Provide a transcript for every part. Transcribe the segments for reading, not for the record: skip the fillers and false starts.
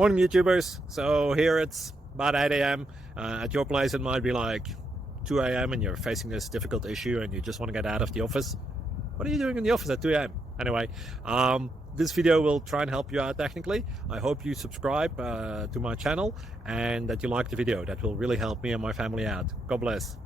Morning YouTubers. So here it's about 8 a.m. At your place it might be like 2 a.m. and you're facing this difficult issue and you just want to get out of the office. What are you doing in the office at 2 a.m.? Anyway, this video will try and help you out technically. I hope you subscribe to my channel and that you like the video. That will really help me and my family out. God bless.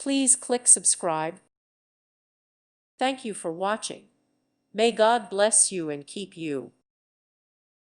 Please click subscribe. Thank you for watching. May God bless you and keep you.